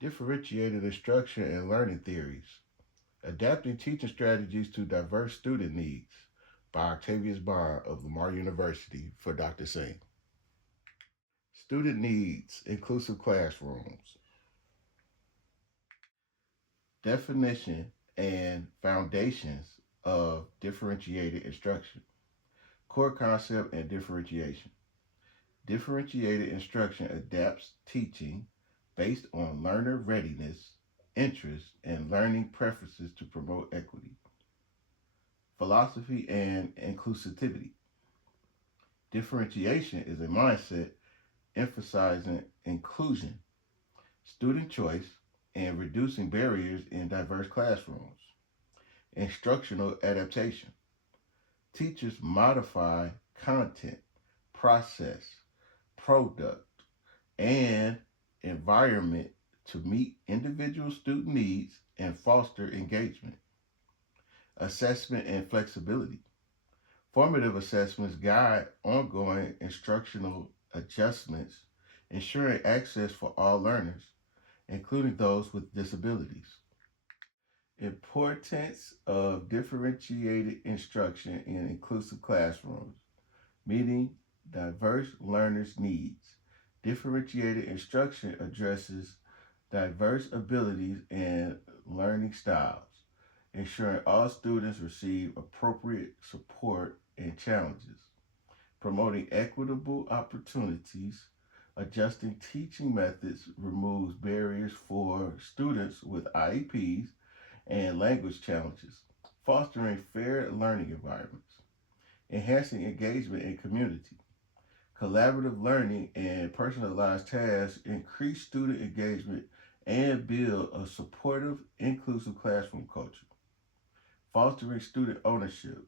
Differentiated Instruction and Learning Theories, Adapting Teaching Strategies to Diverse Student Needs by Octavius Bond of Lamar University for Dr. Singh. Student Needs, Inclusive Classrooms, Definition and Foundations of Differentiated Instruction, Core Concept and Differentiation. Differentiated instruction adapts teaching based on learner readiness, interests, and learning preferences to promote equity. Philosophy and inclusivity. Differentiation is a mindset emphasizing inclusion, student choice, and reducing barriers in diverse classrooms. Instructional adaptation. Teachers modify content, process, product, and environment to meet individual student needs and foster engagement. Assessment and flexibility. Formative assessments guide ongoing instructional adjustments, ensuring access for all learners, including those with disabilities. Importance of differentiated instruction in inclusive classrooms, meeting diverse learners' needs. Differentiated instruction addresses diverse abilities and learning styles, ensuring all students receive appropriate support and challenges, promoting equitable opportunities, adjusting teaching methods removes barriers for students with IEPs and language challenges, fostering fair learning environments, enhancing engagement in community. Collaborative learning and personalized tasks increase student engagement and build a supportive, inclusive classroom culture. Fostering student ownership,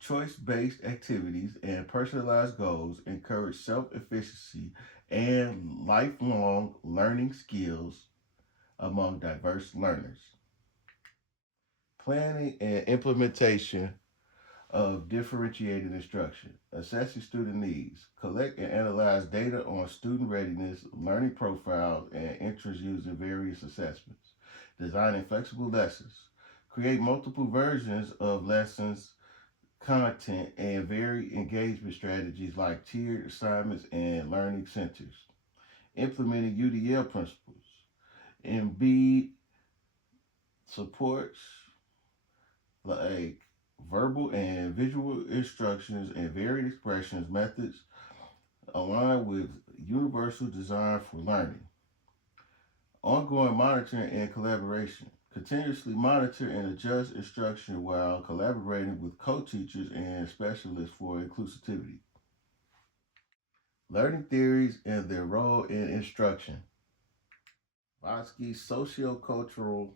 choice based activities, and personalized goals encourage self efficacy and lifelong learning skills among diverse learners. Planning and implementation of differentiated instruction, assessing student needs, collect and analyze data on student readiness, learning profiles, and interests using various assessments, designing flexible lessons, create multiple versions of lessons, content, and vary engagement strategies like tiered assignments and learning centers, implementing UDL principles, embed supports like verbal and visual instructions and varied expressions methods align with universal design for learning. Ongoing monitoring and collaboration. Continuously monitor and adjust instruction while collaborating with co-teachers and specialists for inclusivity. Learning theories and their role in instruction. Bosky's sociocultural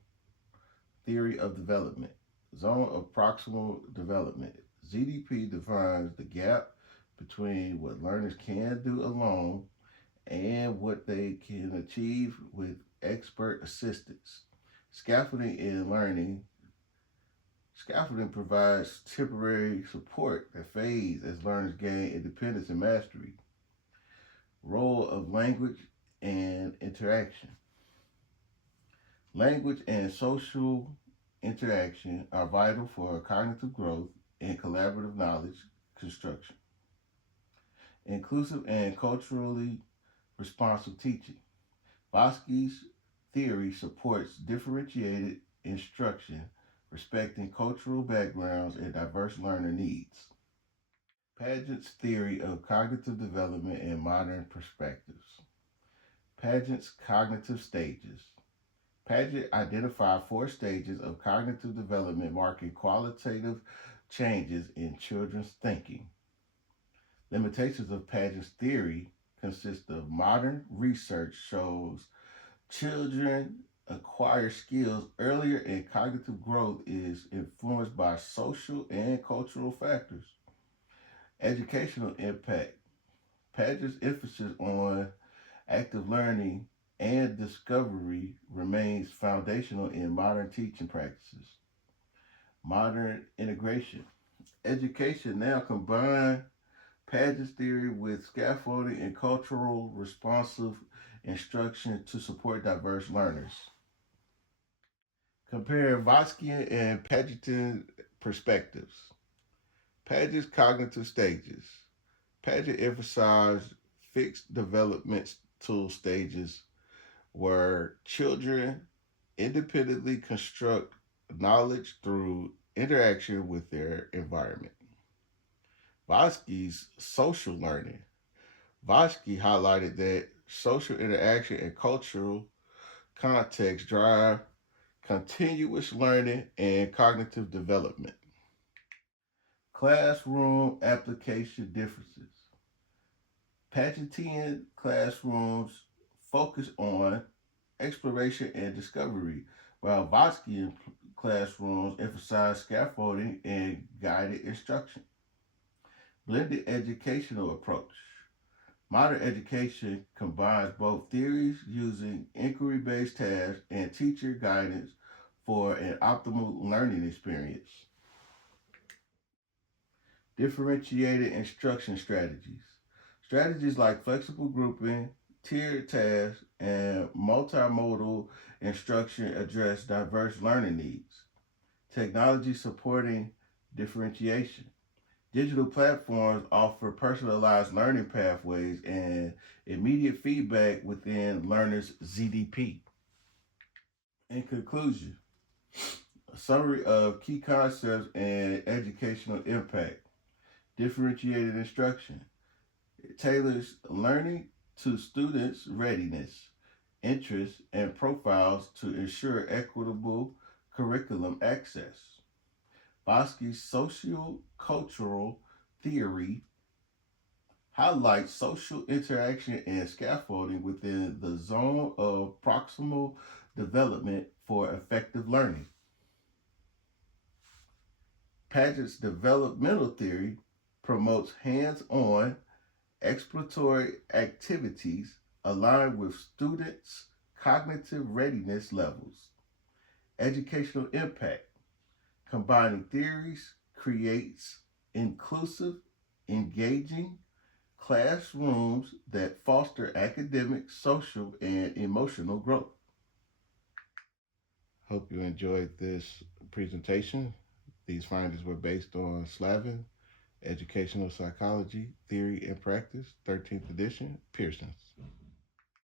theory of development. Zone of proximal development. ZDP defines the gap between what learners can do alone and what they can achieve with expert assistance. Scaffolding in learning. Scaffolding provides temporary support that fades as learners gain independence and mastery. Role of language and interaction. Language and social interaction are vital for cognitive growth and collaborative knowledge construction. Inclusive and culturally responsive teaching. Bosky's theory supports differentiated instruction, respecting cultural backgrounds and diverse learner needs. Paget's theory of cognitive development and modern perspectives. Paget's cognitive stages. Paget identified four stages of cognitive development marking qualitative changes in children's thinking. Limitations of Paget's theory consist of modern research shows children acquire skills earlier and cognitive growth is influenced by social and cultural factors. Educational impact. Paget's emphasis on active learning and discovery remains foundational in modern teaching practices. Modern integration. Education now combines Paget's theory with scaffolding and cultural responsive instruction to support diverse learners. Compare Voskian and Pagetin perspectives. Paget's cognitive stages. Paget emphasized fixed developmental stages where children independently construct knowledge through interaction with their environment. Voski's social learning. Voski highlighted that social interaction and cultural context drive continuous learning and cognitive development. Classroom application differences. Pagetian classrooms focus on exploration and discovery, while Voskian classrooms emphasize scaffolding and guided instruction. Blended educational approach. Modern education combines both theories using inquiry based tasks and teacher guidance for an optimal learning experience. Differentiated instruction strategies. Strategies like flexible grouping, tiered tasks, and multimodal instruction address diverse learning needs. Technology supporting differentiation. Digital platforms offer personalized learning pathways and immediate feedback within learners' ZDP. In conclusion, a summary of key concepts and educational impact. Differentiated instruction. It tailors learning to students' readiness, interests, and profiles to ensure equitable curriculum access. Bosky's social cultural theory highlights social interaction and scaffolding within the zone of proximal development for effective learning. Paget's developmental theory promotes hands on exploratory activities aligned with students' cognitive readiness levels. Educational impact. Combining theories creates inclusive, engaging classrooms that foster academic, social, and emotional growth. Hope you enjoyed this presentation. These findings were based on Slavin, Educational Psychology, Theory and Practice, 13th edition, Pearson's.